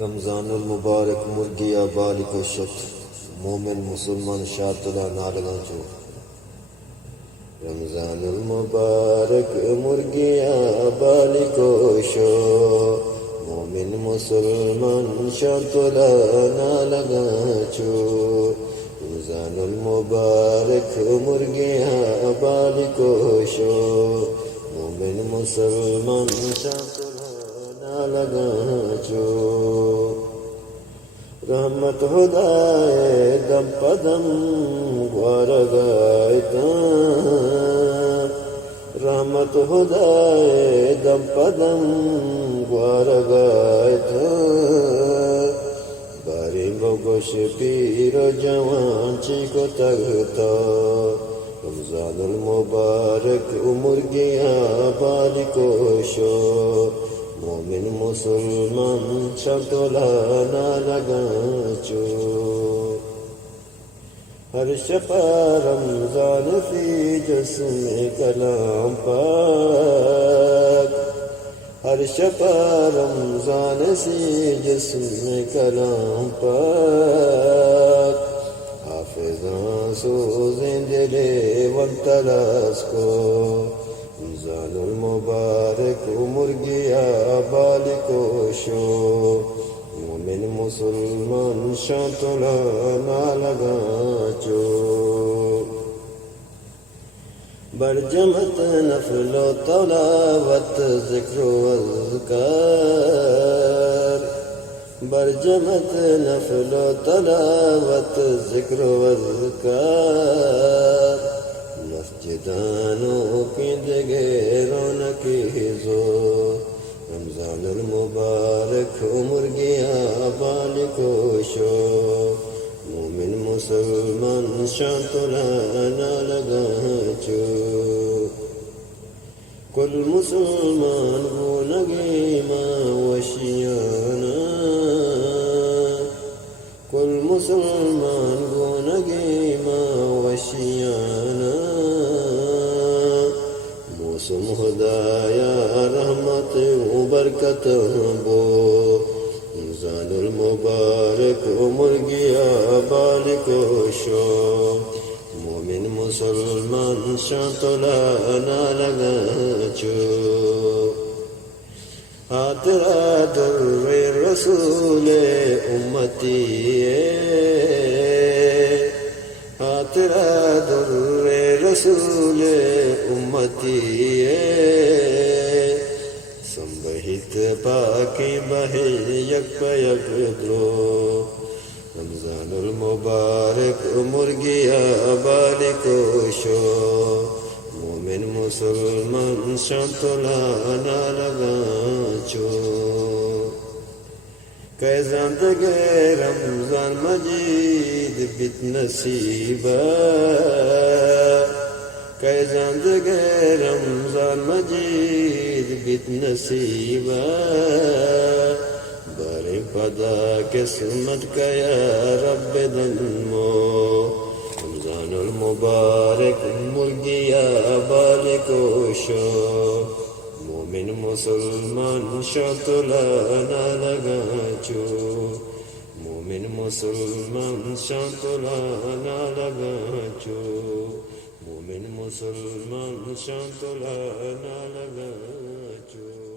رمضان المبارک مرگیا بالک شت مومن مسلمان شاطلا نالگا چو رمضان المبارک مرگیا بالک شو مومن مسلمان شاطلا نالگا چو رمضان المبارک مرگیا بالک شو مومن مسلمان شاطلا نالگا چو رحمت خدائے دم پدم وارگائتا رحمت خدائے دم پدم وارگائتا باری بگوش پیر و جوان چیکو تگتا رمضان المبارک عمر گیا بالکو شو مومن مسلمان شاطلا نالگا چو ہر شب رمضان فی جسم کلام پاک ہر شب رمضان سی جسم کلام پاک حافظاں سوزیں دلے والتلاس کو رمضان المبارک عمر گیا بالکو شو مومن مسلمان شاطلا نالگا چو برجمت نفل و تلاوت ذکر و اذکار برجمت نفل و تلاوت ذکر و اذکار مسجدانوں کی جگہ رونقی زور رمضان المبارک عمر گیا بالکو شو مومن مسلمان شاطلا نالگا چو کل مسلمان وہ لگے ماں وشیانا کل مسلمان وہ لگے ماں وشیانا موسم خدایا رحمت و برکت بو رمضان المبارک عمر گیا بالکو شو مومن مسلمان شاطلا نالگا چو ہاترا در رسول امتی ہاترا در رسول امتی سنبہت پاکی بہی یک پیک درو رمضان المبارک عمر گیا بالکو شو مومن مسلمان شاطلا نالگا چو کہ زندگی رمضان مجید بیت نصیبہ کہ زندگی رمضان مجید بیت نصیبہ باری پدا قسمت کا یا رب دنمو رمضان المبارک عمر گیا بالکو شو مومن مسلمان شاطلا نالگا چو مومن مسلمان شاطلا نالگا چو مومن مسلمان شاطلا نالگا چو